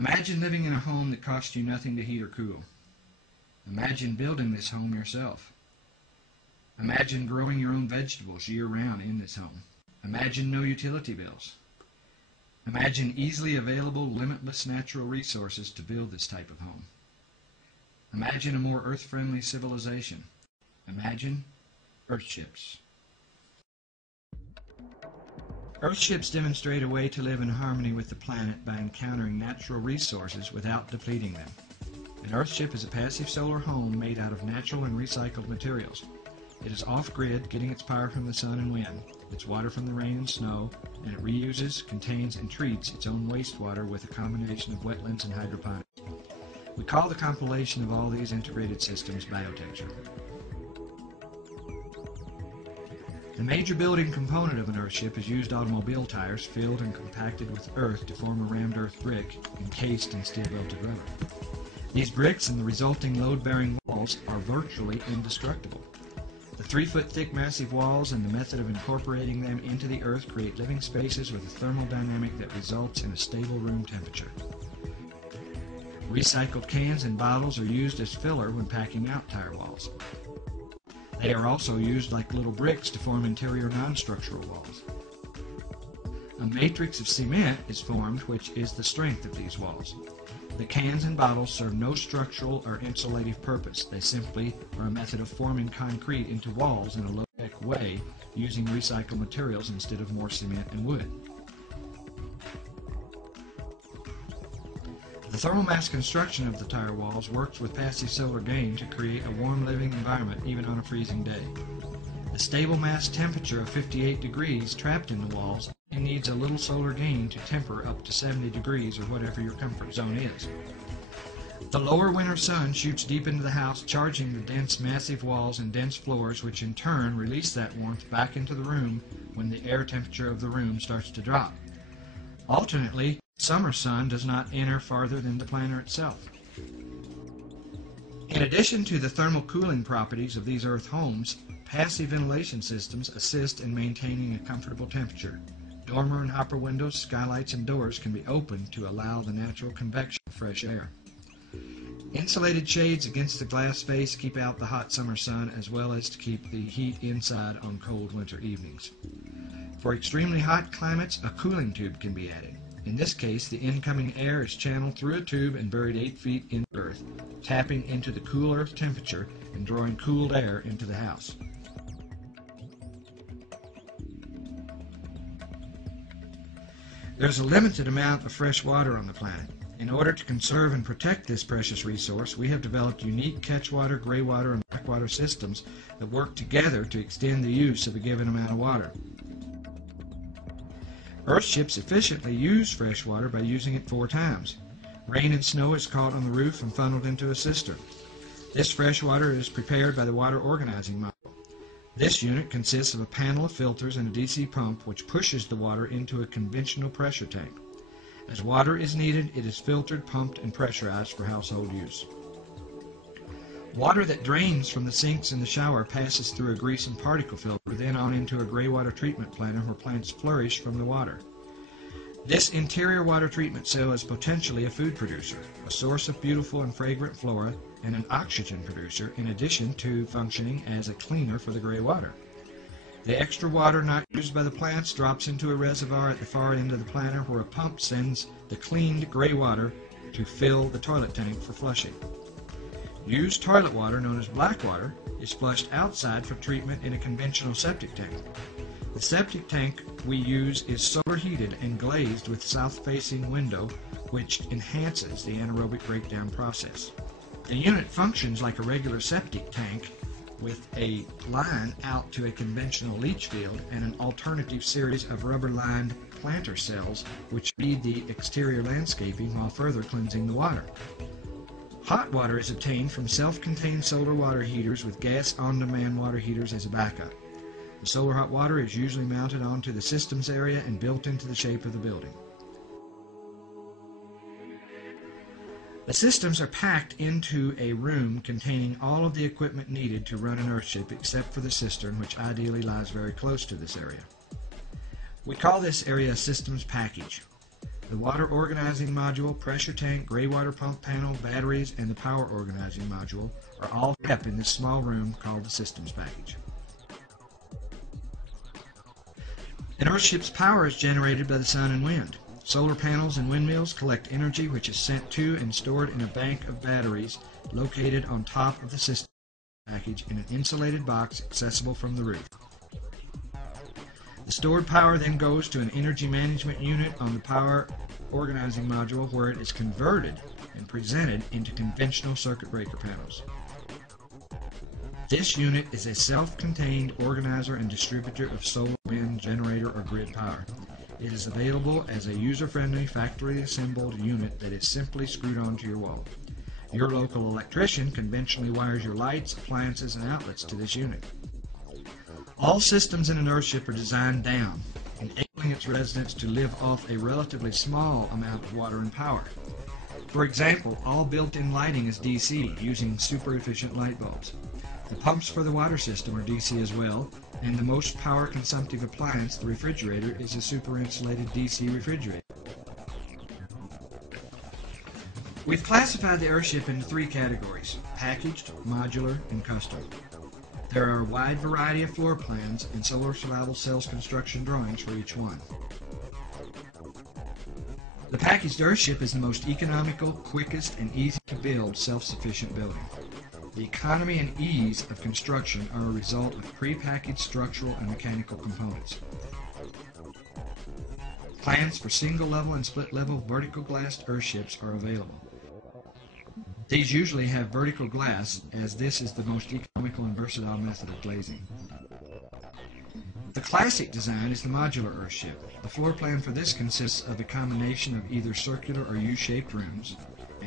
Imagine living in a home that costs you nothing to heat or cool. Imagine building this home yourself. Imagine growing your own vegetables year-round in this home. Imagine no utility bills. Imagine easily available, limitless natural resources to build this type of home. Imagine a more earth-friendly civilization. Imagine Earthships. Earthships demonstrate a way to live in harmony with the planet by encountering natural resources without depleting them. An Earthship is a passive solar home made out of natural and recycled materials. It is off-grid, getting its power from the sun and wind, its water from the rain and snow, and it reuses, contains, and treats its own wastewater with a combination of wetlands and hydroponics. We call the compilation of all these integrated systems biotecture. The major building component of an Earthship is used automobile tires filled and compacted with earth to form a rammed earth brick encased in steel-belted rubber. These bricks and the resulting load-bearing walls are virtually indestructible. The 3-foot thick massive walls and the method of incorporating them into the earth create living spaces with a thermal dynamic that results in a stable room temperature. Recycled cans and bottles are used as filler when packing out tire walls. They are also used like little bricks to form interior non-structural walls. A matrix of cement is formed, which is the strength of these walls. The cans and bottles serve no structural or insulative purpose. They simply are a method of forming concrete into walls in a low-tech way using recycled materials instead of more cement and wood. The thermal mass construction of the tire walls works with passive solar gain to create a warm living environment even on a freezing day. The stable mass temperature of 58 degrees trapped in the walls needs a little solar gain to temper up to 70 degrees or whatever your comfort zone is. The lower winter sun shoots deep into the house, charging the dense massive walls and dense floors, which in turn release that warmth back into the room when the air temperature of the room starts to drop. Alternately, summer sun does not enter farther than the planter itself. In addition to the thermal cooling properties of these earth homes, passive ventilation systems assist in maintaining a comfortable temperature. Dormer and hopper windows, skylights, and doors can be opened to allow the natural convection of fresh air. Insulated shades against the glass face keep out the hot summer sun as well as to keep the heat inside on cold winter evenings. For extremely hot climates, a cooling tube can be added. In this case, the incoming air is channeled through a tube and buried 8 feet in the earth, tapping into the cool earth temperature and drawing cooled air into the house. There's a limited amount of fresh water on the planet. In order to conserve and protect this precious resource, we have developed unique catchwater, graywater, and blackwater systems that work together to extend the use of a given amount of water. Earthships efficiently use fresh water by using it 4 times. Rain and snow is caught on the roof and funneled into a cistern. This fresh water is prepared by the water organizing module. This unit consists of a panel of filters and a DC pump which pushes the water into a conventional pressure tank. As water is needed, it is filtered, pumped, and pressurized for household use. Water that drains from the sinks in the shower passes through a grease and particle filter, then on into a graywater treatment planter where plants flourish from the water. This interior water treatment cell is potentially a food producer, a source of beautiful and fragrant flora, and an oxygen producer, in addition to functioning as a cleaner for the gray water. The extra water not used by the plants drops into a reservoir at the far end of the planter where a pump sends the cleaned gray water to fill the toilet tank for flushing. Used toilet water, known as black water, is flushed outside for treatment in a conventional septic tank. The septic tank we use is solar heated and glazed with south-facing window, which enhances the anaerobic breakdown process. The unit functions like a regular septic tank with a line out to a conventional leach field and an alternative series of rubber-lined planter cells which feed the exterior landscaping while further cleansing the water. Hot water is obtained from self-contained solar water heaters with gas on-demand water heaters as a backup. The solar hot water is usually mounted onto the systems area and built into the shape of the building. The systems are packed into a room containing all of the equipment needed to run an Earthship except for the cistern, which ideally lies very close to this area. We call this area a systems package. The water organizing module, pressure tank, gray water pump panel, batteries, and the power organizing module are all kept in this small room called the systems package. An Earthship's power is generated by the sun and wind. Solar panels and windmills collect energy which is sent to and stored in a bank of batteries located on top of the system package in an insulated box accessible from the roof. The stored power then goes to an energy management unit on the power organizing module where it is converted and presented into conventional circuit breaker panels. This unit is a self-contained organizer and distributor of solar, wind, generator, or grid power. It is available as a user-friendly, factory-assembled unit that is simply screwed onto your wall. Your local electrician conventionally wires your lights, appliances, and outlets to this unit. All systems in an Earthship are designed down, enabling its residents to live off a relatively small amount of water and power. For example, all built-in lighting is DC, using super-efficient light bulbs. The pumps for the water system are DC as well, and the most power-consumptive appliance, the refrigerator, is a super-insulated DC refrigerator. We've classified the Earthship into three categories: packaged, modular, and custom. There are a wide variety of floor plans and Solar Survival Cells construction drawings for each one. The packaged Earthship is the most economical, quickest, and easy-to-build self-sufficient building. The economy and ease of construction are a result of pre-packaged structural and mechanical components. Plans for single-level and split-level vertical glassed Earthships are available. These usually have vertical glass, as this is the most economical and versatile method of glazing. The classic design is the modular Earthship. The floor plan for this consists of a combination of either circular or U-shaped rooms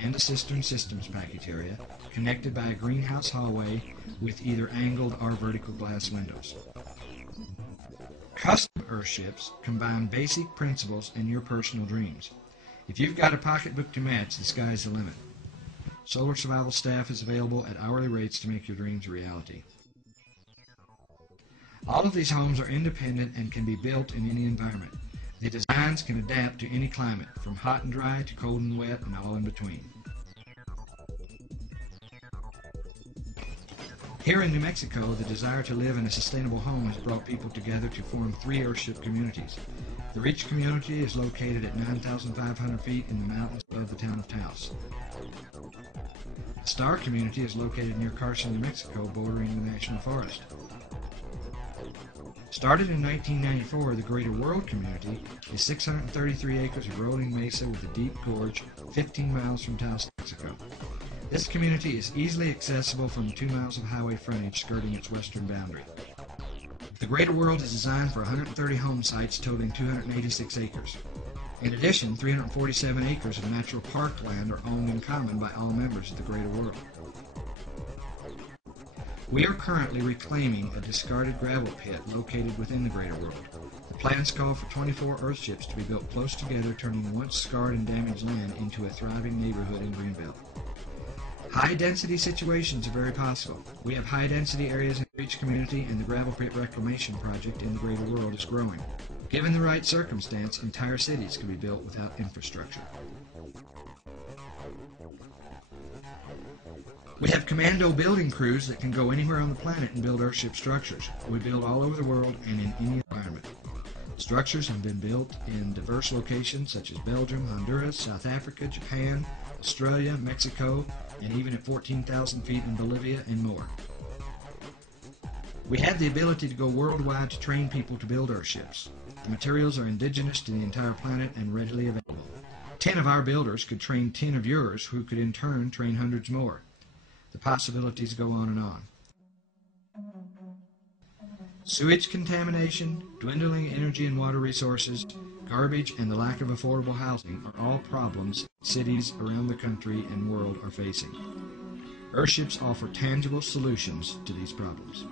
and a cistern systems package area connected by a greenhouse hallway with either angled or vertical glass windows. Custom Earthships combine basic principles and your personal dreams. If you've got a pocketbook to match, the sky's the limit. Solar Survival staff is available at hourly rates to make your dreams a reality. All of these homes are independent and can be built in any environment. The designs can adapt to any climate, from hot and dry to cold and wet and all in between. Here in New Mexico, the desire to live in a sustainable home has brought people together to form three Earthship communities. The Reach community is located at 9,500 feet in the mountains above the town of Taos. The Star community is located near Carson, New Mexico, bordering the National Forest. Started in 1994, the Greater World community is 633 acres of rolling mesa with a deep gorge 15 miles from Taos, Mexico. This community is easily accessible from 2 miles of highway frontage skirting its western boundary. The Greater World is designed for 130 home sites totaling 286 acres. In addition, 347 acres of natural park land are owned in common by all members of the Greater World. We are currently reclaiming a discarded gravel pit located within the Greater World. The plans call for 24 Earthships to be built close together, turning once scarred and damaged land into a thriving neighborhood in Greenbelt. High-density situations are very possible. We have high-density areas in the Reach community, and the gravel pit reclamation project in the Greater World is growing. Given the right circumstance, entire cities can be built without infrastructure. We have commando building crews that can go anywhere on the planet and build Earthship structures. We build all over the world and in any environment. Structures have been built in diverse locations such as Belgium, Honduras, South Africa, Japan, Australia, Mexico, and even at 14,000 feet in Bolivia and more. We have the ability to go worldwide to train people to build Earthships. The materials are indigenous to the entire planet and readily available. 10 of our builders could train 10 of yours, who could in turn train hundreds more. The possibilities go on and on. Sewage contamination, dwindling energy and water resources, garbage, and the lack of affordable housing are all problems cities around the country and world are facing. Earthships offer tangible solutions to these problems.